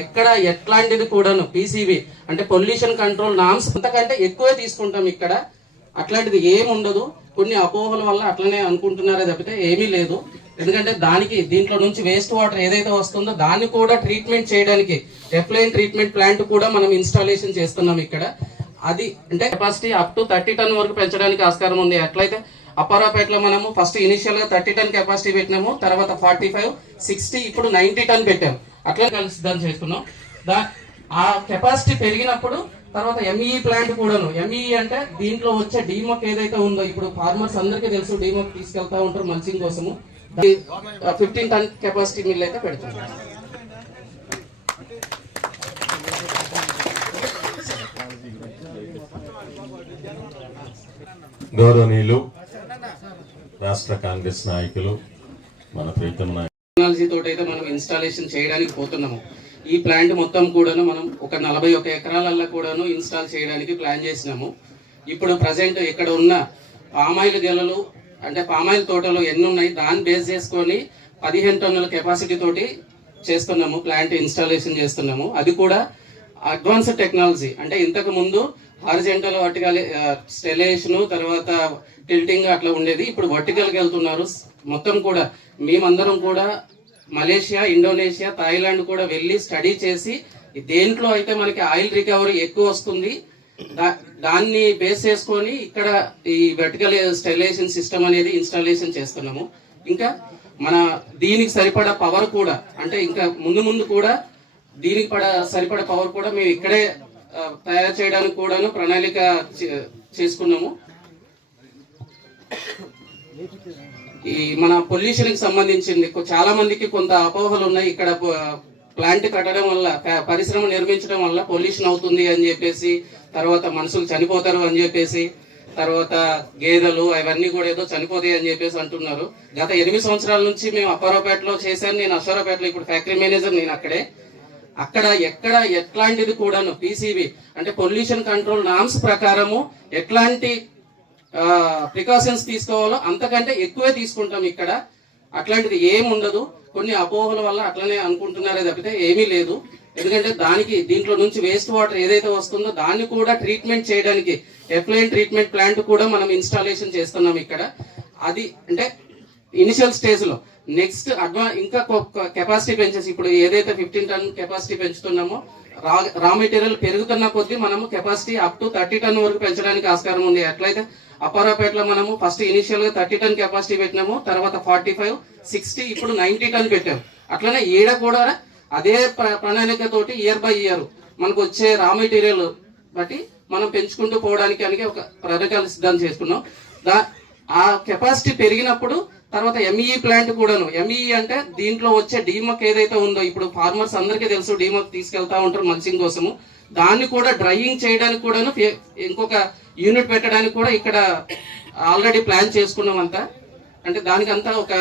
ఎక్కడ ఎట్లాంటిది కూడాను పీసీబీ అంటే పొల్యూషన్ కంట్రోల్ నామ్స్ అంతకంటే ఎక్కువే తీసుకుంటాం ఇక్కడ. అట్లాంటిది ఏమి ఉండదు. కొన్ని అపోహల వల్ల అట్లనే అనుకుంటున్నారే తప్పితే ఏమీ లేదు. ఎందుకంటే దీంట్లో నుంచి వేస్ట్ వాటర్ ఏదైతే వస్తుందో దాన్ని కూడా ట్రీట్మెంట్ చేయడానికి ఎఫ్లైన్ ట్రీట్మెంట్ ప్లాంట్ కూడా మనం ఇన్స్టాలేషన్ చేస్తున్నాం ఇక్కడ. అది అంటే కెపాసిటీ అప్ టు 30 టన్ వరకు పెంచడానికి ఆస్కారం ఉంది. ఎట్లయితే అప్పారావుపేటలో మనము ఫస్ట్ ఇనిషియల్ గా 30 టన్ కెపాసిటీ పెట్టినాము, తర్వాత 45, 60, ఇప్పుడు 90 టన్ పెట్టాము. అట్లా కలిసి దాన్ని చేసుకున్నాం. ఆ కెపాసిటీ పెరిగినప్పుడు తర్వాత ఎంఈఈ ప్లాంట్ కూడాను. ఎంఈఈ అంటే దీంట్లో వచ్చే డీమక్ ఏదైతే ఉందో, ఇప్పుడు ఫార్మర్స్ అందరికీ తెలుసు డీమక్ తీసుకెళ్తా ఉంటారు మల్చింగ్ కోసము. 15 టన్ కెపాసిటీ మిల్ అయితే పెడుతుంది. గౌరవనీయులు రాష్ట్ర కాంగ్రెస్ నాయకులు, మన ప్రీతమ టెక్నాలజీ తోటి అయితే మనం ఇన్స్టాలేషన్ చేయడానికి పోతున్నాము. ఈ ప్లాంట్ మొత్తం కూడాను మనం ఒక 41 ఎకరాలలో కూడాను ఇన్స్టాల్ చేయడానికి ప్లాన్ చేసినాము. ఇప్పుడు ప్రజెంట్ ఇక్కడ ఉన్న పామాయిల్ గెలలు అంటే పామాయిల్ తోటలు ఎన్ని ఉన్నాయి దాన్ని బేస్ చేసుకొని 15 టన్నుల కెపాసిటీ తోటి చేస్తున్నాము, ప్లాంట్ ఇన్స్టాలేషన్ చేస్తున్నాము. అది కూడా అడ్వాన్స్డ్ టెక్నాలజీ. అంటే ఇంతకు ముందు హారిజెంటల్ వర్టికల్ స్టెలేషన్ తర్వాత టిల్టింగ్ అట్లా ఉండేది. ఇప్పుడు వర్టికల్కి వెళ్తున్నారు. మొత్తం కూడా మేమందరం కూడా మలేషియా, ఇండోనేషియా, థాయిలాండ్ కూడా వెళ్ళి స్టడీ చేసి దేంట్లో అయితే మనకి ఆయిల్ రికవరీ ఎక్కువ వస్తుంది దాన్ని బేస్ చేసుకొని ఇక్కడ ఈ వర్టికల్ స్టెరిలైజేషన్ సిస్టమ్ అనేది ఇన్స్టాలేషన్ చేస్తున్నాము. ఇంకా మన దీనికి సరిపడా పవర్ కూడా అంటే ఇంకా ముందు కూడా దీనికి సరిపడా పవర్ కూడా మేము ఇక్కడే తయారు చేయడానికి కూడాను ప్రణాళిక చేసుకున్నాము. ఈ మన పొల్యూషన్ కి సంబంధించింది చాలా మందికి కొంత అపోహలు ఉన్నాయి. ఇక్కడ ప్లాంట్ కట్టడం వల్ల పరిశ్రమ నిర్మించడం వల్ల పొల్యూషన్ అవుతుంది అని చెప్పేసి, తర్వాత మనుషులు చనిపోతారు అని చెప్పేసి, తర్వాత గేదెలు అవన్నీ కూడా ఏదో చనిపోతాయి అని చెప్పేసి అంటున్నారు. గత 8 సంవత్సరాల నుంచి మేము అప్పారావుపేటలో చేశాను. నేను అశ్వారావుపేటలో ఇప్పుడు ఫ్యాక్టరీ మేనేజర్. నేను అక్కడ ఎక్కడ ఎట్లాంటిది కూడాను పీసీబీ అంటే పొల్యూషన్ కంట్రోల్ నామ్స్ ప్రకారము ఎట్లాంటి ప్రికాషన్స్ తీసుకోవాలో అంతకంటే ఎక్కువే తీసుకుంటాం ఇక్కడ. అట్లాంటిది ఏమి ఉండదు. కొన్ని అపోహల వల్ల అట్లనే అనుకుంటున్నారే తప్పితే ఏమీ లేదు. ఎందుకంటే దీంట్లో నుంచి వేస్ట్ వాటర్ ఏదైతే వస్తుందో దాన్ని కూడా ట్రీట్మెంట్ చేయడానికి ఎఫ్లైన్ ట్రీట్మెంట్ ప్లాంట్ కూడా మనం ఇన్స్టాలేషన్ చేస్తున్నాం ఇక్కడ. అది అంటే ఇనిషియల్ స్టేజ్ లో. నెక్స్ట్ ఇంకా కెపాసిటీ పెంచేసి ఇప్పుడు ఏదైతే 15 టన్ కెపాసిటీ పెంచుతున్నామో రా మెటీరియల్ పెరుగుతున్న కొద్దీ మనము కెపాసిటీ అప్ టు 30 టన్ వరకు పెంచడానికి ఆస్కారం ఉంది. ఎట్లయితే అప్పారావుపేటలో మనము ఫస్ట్ ఇనిషియల్ గా 30 టన్ కెపాసిటీ పెట్టినాము, తర్వాత 45, 60, ఇప్పుడు 90 టన్ పెట్టాము. అట్లనే ఈడ కూడా అదే ప్రణాళిక తోటి ఇయర్ బై ఇయర్ మనకు వచ్చే రా మెటీరియల్ బట్టి మనం పెంచుకుంటూ పోవడానికి ఒక ప్రణాళిక సిద్ధం చేసుకున్నాం. ఆ కెపాసిటీ పెరిగినప్పుడు తర్వాత ఎంఈఈ ప్లాంట్ కూడాను. ఎంఈఈ అంటే దీంట్లో వచ్చే డీమక్ ఏదైతే ఉందో, ఇప్పుడు ఫార్మర్స్ అందరికీ తెలుసు డీమక్ తీసుకెళ్తా ఉంటారు మల్చింగ్ కోసము. దాన్ని కూడా డ్రైయింగ్ చేయడానికి కూడాను ఇంకొక యూనిట్ పెట్టడానికి కూడా ఇక్కడ ఆల్రెడీ ప్లాన్ చేసుకున్నాం అంతా. అంటే దానికంతా ఒక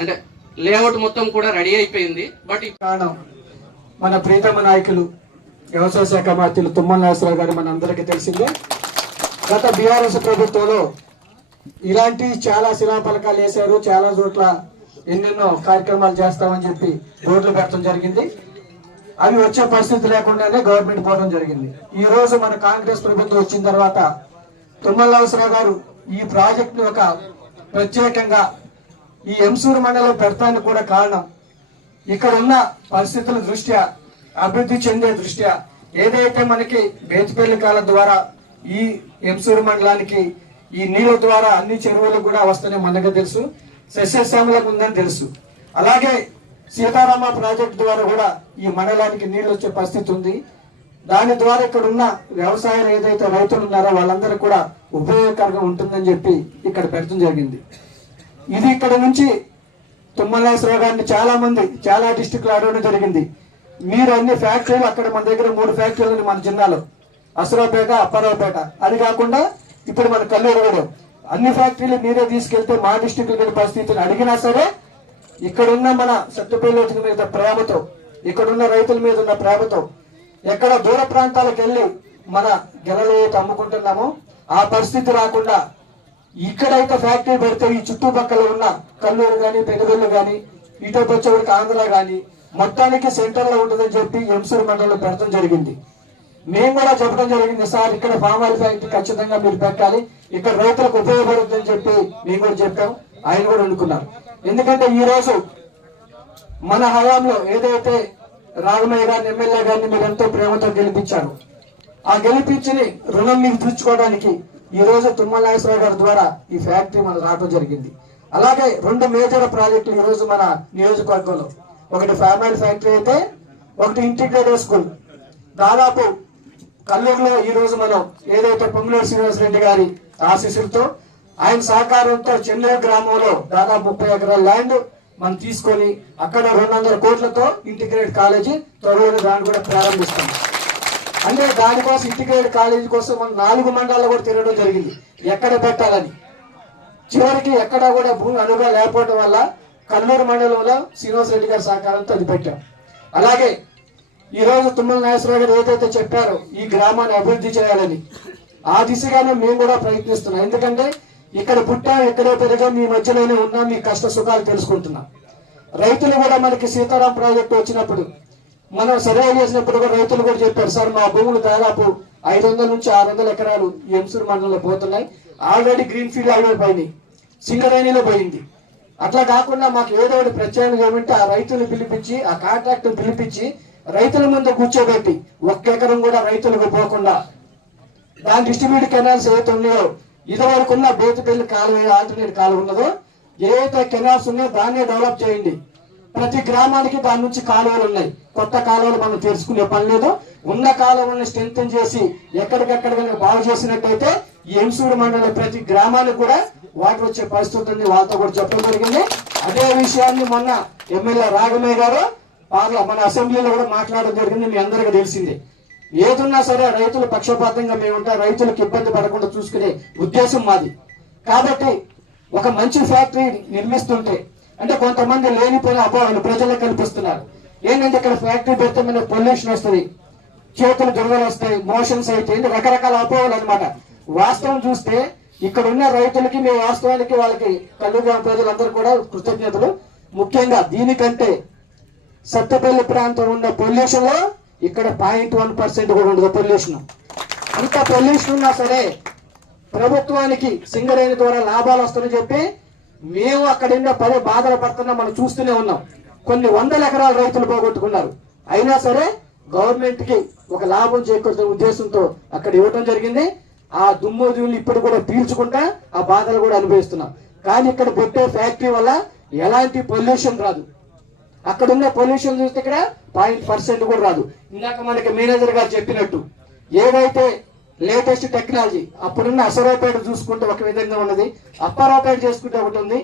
అంటే లేఅవుట్ మొత్తం కూడా రెడీ అయిపోయింది. బట్ కారణం మన ప్రీతమ నాయకులు వ్యవసాయ శాఖ మంత్రులు తుమ్మల నాగేశ్వరరావు గారు మన అందరికీ తెలిసిందే. గత బీఆర్ఎస్ ప్రభుత్వంలో ఇలాంటి చాలా శిలాఫలకాలు వేశారు. చాలా చోట్ల ఎన్నెన్నో కార్యక్రమాలు చేస్తామని చెప్పి రోడ్లు పెట్టడం జరిగింది. అవి వచ్చే పరిస్థితి లేకుండానే గవర్నమెంట్ పోవడం జరిగింది. ఈ రోజు మన కాంగ్రెస్ ప్రభుత్వం వచ్చిన తర్వాత తుమ్మల నాగేశ్వరరావు గారు ఈ ప్రాజెక్ట్ ని ఒక ప్రత్యేకంగా ఈ ఎంసూరు మండలం పెడతానికి కూడా కారణం ఇక్కడ ఉన్న పరిస్థితుల దృష్ట్యా, అభివృద్ధి చెందే దృష్ట్యా ఏదైతే మనకి బేతిపల్లి కాలం ద్వారా ఈ ఎంసూరు మండలానికి ఈ నీళ్ళ ద్వారా అన్ని చెరువులకు కూడా వస్తూనే మనకు తెలుసు, సస్యశ్యామలకు ఉందని తెలుసు. అలాగే సీతారామ ప్రాజెక్టు ద్వారా కూడా ఈ మండలానికి నీళ్ళు వచ్చే పరిస్థితి ఉంది. దాని ద్వారా ఇక్కడ ఉన్న వ్యవసాయం ఏదైతే రైతులు ఉన్నారో వాళ్ళందరూ కూడా ఉపయోగకరంగా ఉంటుందని చెప్పి ఇక్కడ పెట్టడం జరిగింది. ఇది ఇక్కడ నుంచి తుమ్మల నాగేశ్వరరావు గారిని చాలా మంది చాలా డిస్టిక్లు అడగడం జరిగింది. మీరు అన్ని ఫ్యాక్టరీలు అక్కడ మన దగ్గర 3 ఫ్యాక్టరీలు మన జిల్లాలో అశ్వారావుపేట, అప్పారావుపేట, అది కాకుండా ఇప్పుడు మన కల్లూరు అన్ని ఫ్యాక్టరీలు మీరే తీసుకెళ్తే మా డిస్టిక్ల పరిస్థితిని అడిగినా సరే ఇక్కడున్న మన సత్తుపల్లి మీద ప్రేమతో, ఇక్కడున్న రైతుల మీద ఉన్న ప్రేమతో ఎక్కడ దూర ప్రాంతాలకు వెళ్ళి మన గెలలు అమ్ముకుంటున్నామో ఆ పరిస్థితి రాకుండా ఇక్కడైతే ఫ్యాక్టరీ పెడితే ఈ చుట్టుపక్కల ఉన్న కల్లూరు కానీ, పెనుగొల్లు కానీ, ఇటు వచ్చేవాడికి ఆంధ్ర కానీ మొత్తానికి సెంటర్ లో ఉంటుందని చెప్పి ఎంసూరు మండలంలో పెట్టడం జరిగింది. మేము కూడా చెప్పడం జరిగింది, సార్ ఇక్కడ ఫామ్ ఆయిల్ ఫ్యాక్టరీ ఖచ్చితంగా మీరు పెట్టాలి, ఇక్కడ రైతులకు ఉపయోగపడుతుందని చెప్పి మేము కూడా చెప్పాం. ఆయన కూడా అనుకున్నారు. ఎందుకంటే ఈ రోజు మన హయాంలో ఏదైతే రాఘమయ్య గారిని ఎమ్మెల్యే గారిని మీరు ఎంతో ప్రేమతో గెలిపించారు, ఆ గెలిపించి రుణం మీకు తీర్చుకోవడానికి ఈ రోజు తుమ్మల నాగేశ్వరరావు గారి ద్వారా ఈ ఫ్యాక్టరీ మనకు రావడం జరిగింది. అలాగే 2 మేజర్ ప్రాజెక్టులు ఈ రోజు మన నియోజకవర్గంలో, ఒకటి ఫామ్ ఆయిల్ ఫ్యాక్టరీ అయితే ఒకటి ఇంటిగ్రేటెడ్ స్కూల్. దాదాపు కల్లూరులో ఈ రోజు మనం ఏదైతే పొంగులేటి శ్రీనివాసరెడ్డి గారి ఆశీస్సులతో ఆయన సహకారంతో చెన్నై గ్రామంలో దాదాపు 30 ఎకరాల ల్యాండ్ మనం తీసుకొని అక్కడ 200 కోట్లతో ఇంటిగ్రేటెడ్ కాలేజీ త్వరలో దాన్ని కూడా ప్రారంభిస్తాం. అంటే దానికోసం ఇంటిగ్రేటెడ్ కాలేజీ కోసం మనం 4 మండలాల్లో కూడా తిరగడం జరిగింది ఎక్కడ పెట్టాలని. చివరికి ఎక్కడ కూడా భూమి అనువుగా లేకపోవడం వల్ల కల్లూరు మండలంలో శ్రీనివాసరెడ్డి గారి సహకారంతో అది పెట్టాం. అలాగే ఈ రోజు తుమ్మల నాగేశ్వరరావు గారు ఏదైతే చెప్పారో ఈ గ్రామాన్ని అభివృద్ధి చేయాలని, ఆ దిశగానే మేము కూడా ప్రయత్నిస్తున్నాం. ఎందుకంటే ఇక్కడ పుట్టా ఎక్కడో పెరిగా మీ మధ్యలోనే ఉన్నా, మీ కష్ట సుఖాలు తెలుసుకుంటున్నాం. రైతులు కూడా మనకి సీతారాం ప్రాజెక్టు వచ్చినప్పుడు మనం సర్వే చేసినప్పుడు కూడా రైతులు కూడా చెప్పారు, సార్ మా భూములు దాదాపు 500 నుంచి 600 ఎకరాలు ఈ ఎంసూరు మండలంలో పోతున్నాయి, ఆల్రెడీ గ్రీన్ ఫీల్డ్ హైవే పోయినాయి, సింగరేణిలో పోయింది. అట్లా కాకుండా మాకు ఏదో ఒకటి ప్రత్యేకంగా ఏమంటే ఆ రైతులు పిలిపించి, ఆ కాంట్రాక్ట్ పిలిపించి రైతుల ముందు కూర్చోబెట్టి 1 ఎకరం కూడా రైతులకు పోకుండా దాని డిస్ట్రిబ్యూట్ కెనాల్స్ ఏవైతే ఉన్నాయో, ఇదివరకు ఉన్న బేతుపల్లి కాలువ ఆల్టర్నేట్ కాలువ ఉన్నదో ఏవైతే కెనాల్స్ ఉన్నాయో దాన్నే డెవలప్ చేయండి. ప్రతి గ్రామానికి దాని నుంచి కాలువలు ఉన్నాయి, కొత్త కాలువలు మనం తెలుసుకునే పని లేదు. ఉన్న కాలువలను స్ట్రెంథెన్ చేసి ఎక్కడికెక్కడ బాగు చేసినట్టయితే ఈ ఎంసూరు మండలం ప్రతి గ్రామానికి కూడా వాటర్ వచ్చే పరిస్థితి ఉంది. వాళ్ళతో కూడా చెప్పడం జరిగింది. అదే విషయాన్ని మొన్న ఎమ్మెల్యే రాఘమయ్య గారు మన అసెంబ్లీలో కూడా మాట్లాడడం జరిగింది. మీ అందరికీ తెలిసిందే. ఏదున్నా సరే రైతుల పక్షపాతంగా మేము ఉంటాం, రైతులకు ఇబ్బంది పడకుండా చూసుకునే ఉద్దేశం మాది. కాబట్టి ఒక మంచి ఫ్యాక్టరీ నిర్మిస్తుంటే అంటే కొంతమంది లేనిపోయిన అపోహలు ప్రజలకు కల్పిస్తున్నారు. ఏంటంటే ఇక్కడ ఫ్యాక్టరీ పెడితే మన పొల్యూషన్ వస్తుంది, చేతులు దుర్గలు వస్తాయి, మోషన్స్ అయితే రకరకాల అపోహలు అనమాట. వాస్తవం చూస్తే ఇక్కడ ఉన్న రైతులకి మేము వాస్తవానికి వాళ్ళకి కల్లూరు ప్రజలందరూ కూడా కృతజ్ఞతలు. ముఖ్యంగా దీనికంటే సత్తపల్లి ప్రాంతం ఉన్న పొల్యూషన్ లో ఇక్కడ 0.1% కూడా ఉండదు పొల్యూషన్. అంత పొల్యూషన్ ఉన్నా సరే ప్రభుత్వానికి సింగరేణి ద్వారా లాభాలు వస్తాయని చెప్పి మేము అక్కడ ఉన్న బాధలు పడుతున్నా మనం చూస్తూనే ఉన్నాం. కొన్ని 100 ఎకరాల రైతులు పోగొట్టుకున్నారు, అయినా సరే గవర్నమెంట్ కి ఒక లాభం చేకూర్చే ఉద్దేశంతో అక్కడ ఇవ్వడం జరిగింది. ఆ దుమ్ము ధూళి ఇప్పుడు కూడా పీల్చుకుంటా ఆ బాధలు కూడా అనుభవిస్తున్నాం. కానీ ఇక్కడ పెట్టే ఫ్యాక్టరీ వల్ల ఎలాంటి పొల్యూషన్ రాదు. అక్కడ ఉన్న పొల్యూషన్ చూస్తే ఇక్కడ 0% కూడా రాదు. ఇందాక మనకి మేనేజర్ గారు చెప్పినట్టు ఏదైతే లేటెస్ట్ టెక్నాలజీ అప్పుడున్న అసరావుపేట చూసుకుంటే ఒక విధంగా ఉన్నది, అప్పారావుపేట చేసుకుంటే ఒకటి ఉంది.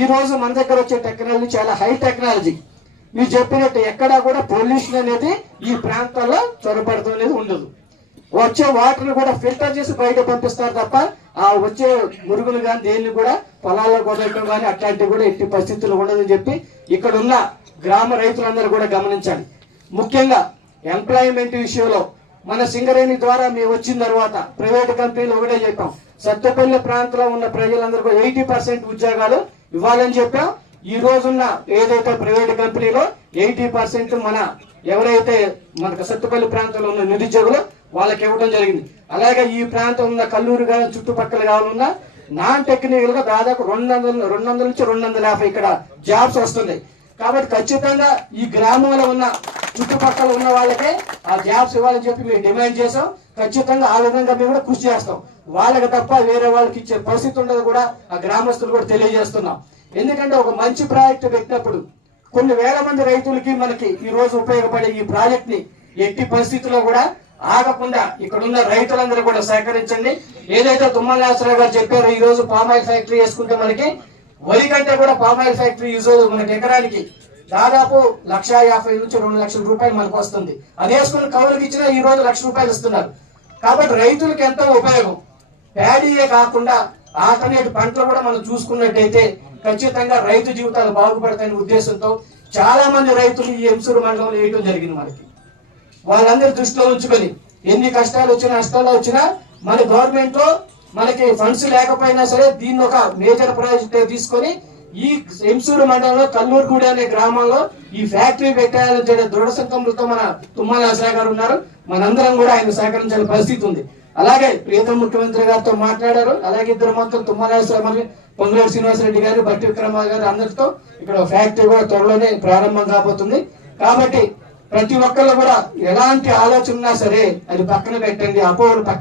ఈ రోజు మన దగ్గర వచ్చే టెక్నాలజీ చాలా హై టెక్నాలజీ. మీరు చెప్పినట్టు ఎక్కడా కూడా పొల్యూషన్ అనేది ఈ ప్రాంతాల్లో చొరబడుతున్నది ఉండదు. వచ్చే వాటర్ కూడా ఫిల్టర్ చేసి బయట పంపిస్తారు తప్ప ఆ వచ్చే మురుగులు కానీ దేన్ని కూడా పొలాల్లో కొట్టడం కానీ అట్లాంటివి కూడా ఎట్టి పరిస్థితులు ఉండదని చెప్పి ఇక్కడ ఉన్న గ్రామ రైతులందరూ కూడా గమనించాలి. ముఖ్యంగా ఎంప్లాయ్మెంట్ విషయంలో మన సింగరేణి ద్వారా మేము వచ్చిన తర్వాత ప్రైవేట్ కంపెనీలు ఒకటే చెప్పాం, సత్తపల్లి ప్రాంతంలో ఉన్న ప్రజలందరూ 80% ఉద్యోగాలు ఇవ్వాలని చెప్పాం. ఈ రోజున్న ఏదైతే ప్రైవేట్ కంపెనీలో 80% మన ఎవరైతే మనకు సత్తపల్లి ప్రాంతంలో ఉన్న నిరుద్యోగులు వాళ్ళకి ఇవ్వడం జరిగింది. అలాగే ఈ ప్రాంతం ఉన్న కల్లూరు కానీ చుట్టుపక్కల కావాలన్నా నాన్ టెక్నికల్ గా దాదాపు 200 నుంచి 250 ఇక్కడ జాబ్స్ వస్తున్నాయి. కాబట్టి ఖచ్చితంగా ఈ గ్రామంలో ఉన్న చుట్టుపక్కల ఉన్న వాళ్ళకే ఆ జాబ్స్ ఇవ్వాలని చెప్పి మేము డిమాండ్ చేసాం. ఖచ్చితంగా ఆ విధంగా మేము కూడా కృషి చేస్తాం. వాళ్ళకి తప్ప వేరే వాళ్ళకి ఇచ్చే పరిస్థితి ఉండదు కూడా ఆ గ్రామస్తులు కూడా తెలియజేస్తున్నాం. ఎందుకంటే ఒక మంచి ప్రాజెక్టు పెట్టినప్పుడు కొన్ని వేల మంది రైతులకి మనకి ఈ రోజు ఉపయోగపడే ఈ ప్రాజెక్ట్ ని ఎట్టి పరిస్థితుల్లో కూడా ఆగకుండా ఇక్కడ ఉన్న రైతులందరూ కూడా సహకరించండి. ఏదైతే తుమ్మల నాగేశ్వరరావు గారు చెప్పారో ఈ రోజు పామాయిల్ ఫ్యాక్టరీ చేసుకుంటే మనకి వరి కంటే కూడా పామాయిల్ ఫ్యాక్టరీ యూజ్ మనకి ఎకరానికి దాదాపు 1,50,000 నుంచి 2 లక్షల రూపాయలు మనకు వస్తుంది. అది వేసుకుని కౌలుకి ఇచ్చినా ఈ రోజు 1,00,000 రూపాయలు ఇస్తున్నారు. కాబట్టి రైతులకు ఎంతో ఉపయోగం. ప్యాడీయే కాకుండా ఆల్టర్నేట్ పంటలు కూడా మనం చూసుకున్నట్టయితే ఖచ్చితంగా రైతు జీవితాలు బాగుపడతాయనే ఉద్దేశంతో చాలా మంది రైతులు ఈ ఎంసూరు మండలంలో వేయడం జరిగింది. మనకి వాళ్ళందరూ దృష్టిలో ఉంచుకొని ఎన్ని కష్టాలు వచ్చినా నష్టాలు వచ్చినా మన గవర్నమెంట్ లో మనకి ఫండ్స్ లేకపోయినా సరే దీన్ని ఒక మేజర్ ప్రాజెక్ట్ తీసుకొని ఈ ఎంసూరు మండలంలో కల్లూరుగూడి అనే గ్రామంలో ఈ ఫ్యాక్టరీ పెట్టాలని చెప్పే దృఢ సంకల్పంతో మన తుమ్మల నాగేశ్వరరావు గారు ఉన్నారు. మనందరం కూడా ఆయన సహకరించాల్సిన పరిస్థితి ఉంది. అలాగే ప్రియతమ ముఖ్యమంత్రి గారితో మాట్లాడారు. అలాగే ఇద్దరు మంత్రులు తుమ్మల నాగేశ్వరరావు మరియు పొంగులేటి శ్రీనివాసరెడ్డి గారు, బట్టి విక్రమార్క గారు అందరితో ఇక్కడ ఫ్యాక్టరీ కూడా త్వరలోనే ప్రారంభం కాబోతుంది. కాబట్టి ప్రతి ఒక్కళ్ళు కూడా ఎలాంటి ఆలోచన ఉన్నా సరే అది పక్కన పెట్టండి, అపోహలు పక్కన